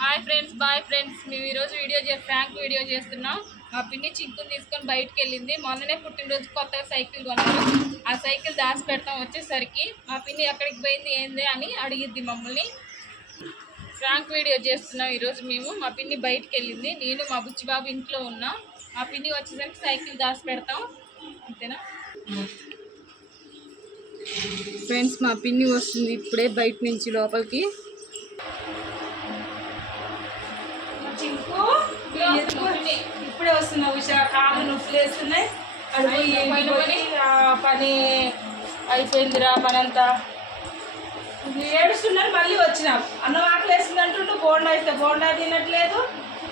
Hi friends, bye friends. మేము ఈరోజు prank video చేస్తున్నాం. మా పిన్ని చింకుని తీసుకొని బయటకు వెళ్ళింది. మొన్ననే పుట్టినరోజు కొత్తగా సైకిల్ కొన్నాము. ఆ సైకిల్ దాచి పెడతాం. వచ్చేసరికి మా పిన్ని ఎక్కడికి పోయింది ఏంది అని అడిగిద్ది మమ్మల్ని. ఫ్రాంక్ వీడియో చేస్తున్నాం ఈరోజు మేము. మా పిన్ని బయటకు వెళ్ళింది, నేను మా బుచ్చిబాబు ఇంట్లో ఉన్నాం. మా పిన్ని వచ్చేసరికి సైకిల్ దాచి పెడతాం. అంతేనా ఫ్రెండ్స్? మా పిన్ని వస్తుంది ఇప్పుడే బయట నుంచి లోపలికి. ఇప్పుడే వస్తున్నావు ఉషా, కాళ్ళు నొప్పులు వేస్తున్నాయి. పని అయిపోయిందిరా, పని అంతా ఏడుస్తున్నారు. మళ్ళీ వచ్చినాం. అన్నం ఆకలి వేస్తుంది అంటుంటూ బోండా అయితే బోండా తినట్లేదు.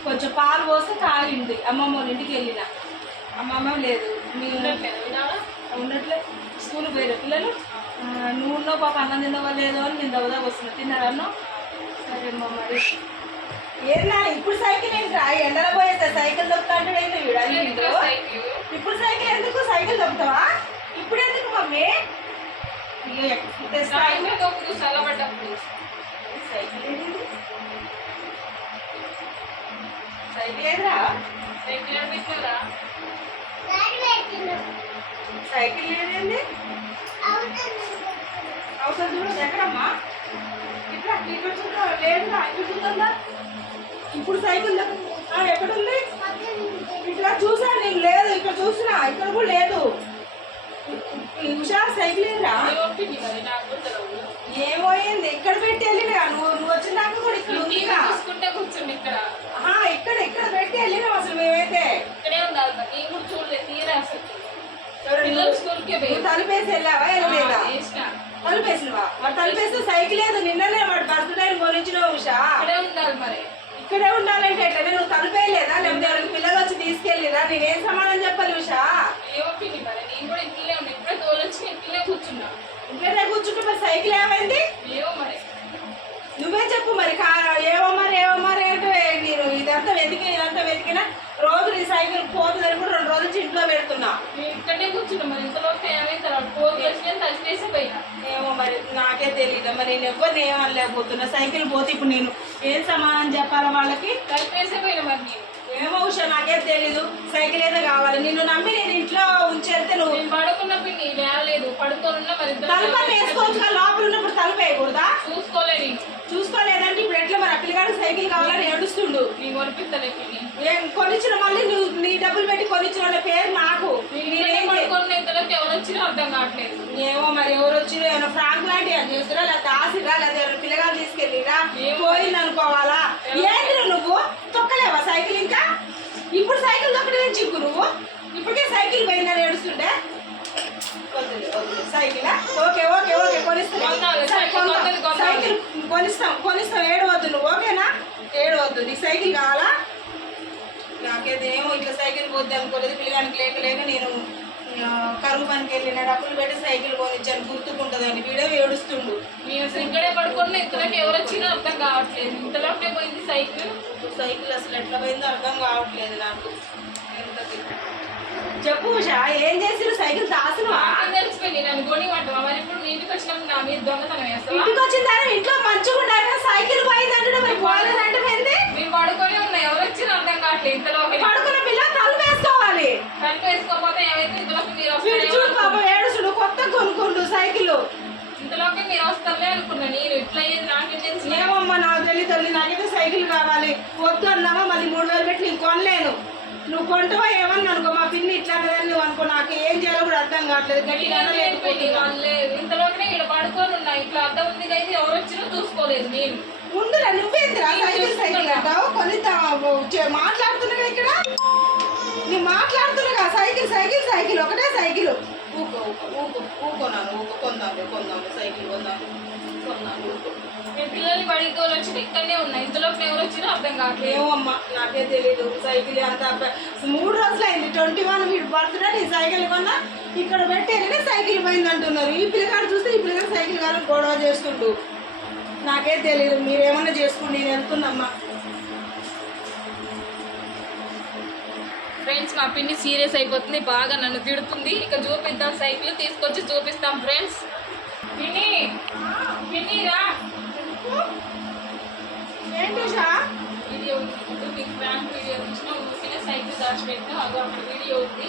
కొంచెం పాలు పోస్తే తాగింది. అమ్మమ్మ వాళ్ళ ఇంటికి వెళ్ళిన. అమ్మమ్మ లేదు, మీ ఉండట్లేదు. స్కూల్కి పోయారు పిల్లలు. నువ్వు ఉన్నావు పాప, అన్నం తినవా లేదో అని నేను దవదాగా వస్తున్నా. తిన్నారా అన్నం? సరే అమ్మ. మరి ఏనా ఇప్పుడు సైకిల్ ఏంట్రా? ఎండలో పోయేస్తా సైకిల్ దొక్కుతా అంటే ఏంటి వీడు? ఇప్పుడు సైకిల్ ఎందుకు? సైకిల్ దొక్కుతావా ఇప్పుడు ఎందుకు మమ్మీ? సైకిల్ ఏది? సైకిల్ ఏదిరా? సైకిల్ ఏదేంది? అవసరం చూడదు. ఎక్కడమ్మా? ఇక్కడ ఇక్కడ చూద్దా? లేదురా, ఇక్కడ చూద్దా? ఇప్పుడు సైకిల్ ఎక్కడుంది? ఇట్లా చూసా నేను, లేదు. ఇక్కడ చూసినా, ఇక్కడ కూడా లేదు. హుషారు సైకిల్ ఏరా? ఏమోయింది? ఇక్కడ పెట్టి వెళ్ళినా నువ్వు వచ్చినాక కూడా ఇక్కడ ఉంది. ఇక్కడ ఇక్కడ పెట్టి వెళ్ళినాం. అసలు మేమైతే ఇక్కడే ఉండాలి. చూడలేదు తీరా. తలుపేసి వెళ్ళావా? వెళ్ళలేదా? తలుపేసినవా? మరి తలుపేస్తే సైకిల్ లేదు. నిన్ననే వాడు బర్త్డే కొనిచ్చినావు ఉషా. మరి ఇక్కడే ఉండాలంటే ఎట్లా? నువ్వు తలుపేయలేదా? లేకపోతే ఎవరికి పిల్లలు వచ్చి తీసుకెళ్ళిరా? నేనేం సమాధానం చెప్పాలి ఉషా? ఇంట్లోనే కూర్చుంటే మరి సైకిల్ ఏమైంది? నువ్వే చెప్పు మరి. ఏమో మరి అంటే నేను ఇదంతా వెతికినా రోజు నీ సైకిల్ పోతుందని కూడా 2 రోజుల నుంచి ఇంట్లో పెడుతున్నా. ఇక్కడే కూర్చున్నా. మరి ఇంతలోపు ఏమైతే పోయినా ఏమో మరి, నాకే తెలియదు. మరి నేను ఎవరిని ఏమనలేకపోతున్నా. సైకిల్ పోతే ఇప్పుడు నేను ఏం సమాధానం చెప్పాలా వాళ్ళకి? కలిపేసిపోయినా మరి నేను. ఏమో ఉషా, నాకేం తెలీదు. సైకిల్ ఏదో కావాలి. నిన్ను నమ్మి నేను ఇంట్లో ఉంచేస్తే నువ్వు పడుకున్న పిన్ని లేవలేదు. పడుకోనున్నా మరి తలుపు వేసుకోవచ్చు. లోపల ఉన్నప్పుడు తలుపు వేయకూడదా? చూసుకోలేదంటే ఇప్పుడు ఎట్లా? మరి ఆ పిల్లగాడికి సైకిల్ కావాలని ఏడుస్తుండు. నీ కొనిపిస్తలే పిన్ని. కొనిచ్చిన మళ్ళీ నువ్వు నీ డబ్బులు పెట్టి కొనిచ్చిన పేరు నాకు. ఎవరు వచ్చినా అర్థం కావట్లేదు. ఏమో మరి ఎవరు వచ్చినా, ఏమైనా ఫ్రాంక్ లాంటి అది చేస్తురా, లేకపోతే ఆసిరా, లేదా ఎవరైనా పిల్లగాలు తీసుకెళ్ళిరా? పోయింది అనుకోవాలా? ఏంటి నువ్వు తొక్కలేవా సైకిల్? ఇంకా ఇప్పుడు సైకిల్ తొక్కడే చిక్కు. నువ్వు ఇప్పటికే సైకిల్ పోయిందని ఏడుస్తుండే. సైకిల్ ఓకే సైకిల్ కొనిస్తాం. ఏడవద్దు నువ్వు, ఓకేనా? ఏడవద్దు. నీకు సైకిల్ కావాలా? నాకైతే ఏమో ఇట్లా సైకిల్ పోద్ది అనుకోలేదు. పిల్లగానికి లేక నేను కరువు పనికి వెళ్ళిన డబ్బులు పెట్టి సైకిల్ కొనిచ్చాను, గుర్తుకుంటుందని. వీడియో ఏడుస్తుండు. మేము అసలు ఇక్కడే పడుకున్నా. ఇంతలోకి ఎవరు వచ్చినా అర్థం కావట్లేదు. ఇంతలోకే పోయింది సైకిల్. అసలు ఎట్లా పోయిందో అర్థం కావట్లేదు నాకు. చెప్పు ఉషా, ఏం చేసిరు? సైకిల్ దాసును తెలిసిపోయింది. నన్ను కొనివ్వటం. మరి ఇప్పుడు మీ ఇంటికి వచ్చినప్పుడు నా మీద దొంగతనం వేస్తావా? ఇంటికి వచ్చిందని ఇంట్లో మంచిగా ఉండాలి. సైకిల్ పోయిందంటే మరి పోలేదంటే మేము పడుకొని ఉన్నాయి. ఎవరు వచ్చినా అర్థం కావట్లేదు. ఇంతలో పడుకున్న పిల్ల తలుపు వేసుకోవాలి. తలుపు వేసుకోకపోతే ఏమైతే ఇంతలోకి మీరు ఏడుసుడు కొత్త కొనుక్కుండు సైకిల్. ఇంతలోకి మీరు వస్తారులే అనుకున్నా. నేను ఎట్లా అయ్యేది నాకే తెలుసు. ఏమమ్మా నాకు తెలియదు. నాకైతే సైకిల్ కావాలి. వద్దు అన్నావా? మళ్ళీ 3000 పెట్టి నేను కొనలేను. నువ్వు కొంటవా ఏమన్నా అనుకో. మా పిన్ని ఇట్లా నువ్వు అనుకో. నాకు ఏం చేయాలో కూడా అర్థం కావట్లేదు. గట్టిగా ఇంతలోనే ఇక్కడ పడుకొని ఉన్నా. ఇట్లా అర్థం ఉంది అయితే ఎవరు వచ్చినా చూసుకోలేదు. నేను ముందురా నువ్వేందిరా సైకిల్ అంటావు? మాట్లాడుతున్నా ఇక్కడ. నేను మాట్లాడుతున్నా. సైకిల్ ఒకటే సైకిల్. ఊకోనాను కొందాము సైకిల్ కొన్నాను. నేను పిల్లల్ని బడికి తోలు వచ్చి ఇక్కడనే ఉన్నా. ఇంతలోకి ఎవరు వచ్చినా అర్థం కావట్లేదు. ఏమమ్మా నాకే తెలీదు. సైకిల్ అంత 3 రోజులు అయింది. 21 వీడు బర్త్డే. నీ సైకిల్ కొన్నా ఇక్కడ పెట్టేనే సైకిల్ పోయింది అంటున్నారు. ఈ పిల్లగాడు చూస్తే ఈ పిల్లగాడు సైకిల్ కాదు గొడవ చేస్తుండు. నాకే తెలీదు. మీరేమన్నా చేసుకోండి, నేను వెళ్తున్నమ్మా. ఫ్రెండ్స్, మా పిన్ని సీరియస్ అయిపోతుంది. బాగా నన్ను తిడుతుంది. ఇక చూపిద్దాం. సైకిల్ తీసుకొచ్చి చూపిస్తాం ఫ్రెండ్స్. పిన్ని రా. ఏంటి ఉషా? వీడియో ఉంది ఇప్పుడు మీకు ఫ్రాంక్ వీడియో ఇచ్చిన ఊరికే సైకిల్ దాచిపెట్టాం అదో అక్కడ వీడియో ఉంది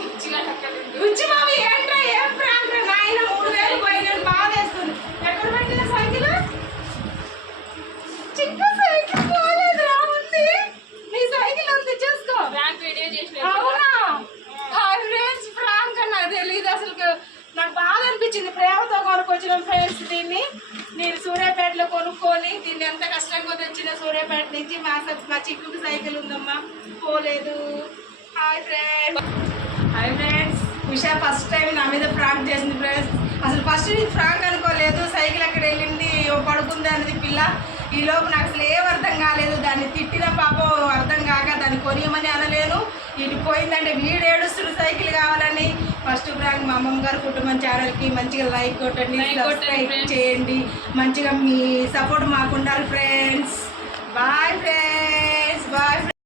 వచ్చిన అక్కడ ఉంది. రుచి మావి ఏంట్రా ఏం ప్రాంక్ రా నాయన 3000 పోయినాడు బాధేస్తుంది. ఎక్కడ పెట్టిన సైకిల్? చిన్న సైకిల్ పోలేదురా ఉంది. నీ సైకిల్ ఉంది చూసుకో. ఫ్రాంక్ వీడియో చేసి అవునా? హాయ్ ఫ్రెండ్స్, ప్రాంక్ అని నాకు తెలియదు అసలు. నాకు బాధ అనిపించింది. ప్రేమతో కొనుక్కొచ్చిన ఫ్రెండ్స్ దీన్ని. నేను సూర్యాపేటలో కొనుక్కొని దీన్ని ఎంత కష్టంగా తెచ్చిన సూర్యాపేట నుంచి. మా చిక్కుకు సైకిల్ ఉందమ్మా, పోలేదు. Hi friends. Hi friends, Usha first time నా మీద ఫ్రాంక్ చేసింది ఫ్రెండ్స్. అసలు ఫస్ట్ నేను ఫ్రాంక్ అనుకోలేదు. సైకిల్ అక్కడ వెళ్ళింది, పడుకుంది అనేది పిల్ల. ఈలోపు నాకు అసలు ఏం అర్థం కాలేదు. దాన్ని తిట్టిన పాపం అర్థం కాక దాన్ని కొనియమని అనలేను. ఇటు పోయిందంటే వీడు ఏడుస్తున్న సైకిల్ కావాలని. ఫస్ట్ ఫ్రాంక్ మా అమ్మమ్మ గారు కుటుంబం ఛానల్కి మంచిగా లైక్ కొట్టండి, సబ్స్క్రైబ్ చేయండి. మంచిగా మీ సపోర్ట్ మాకు ఉండాలి ఫ్రెండ్స్.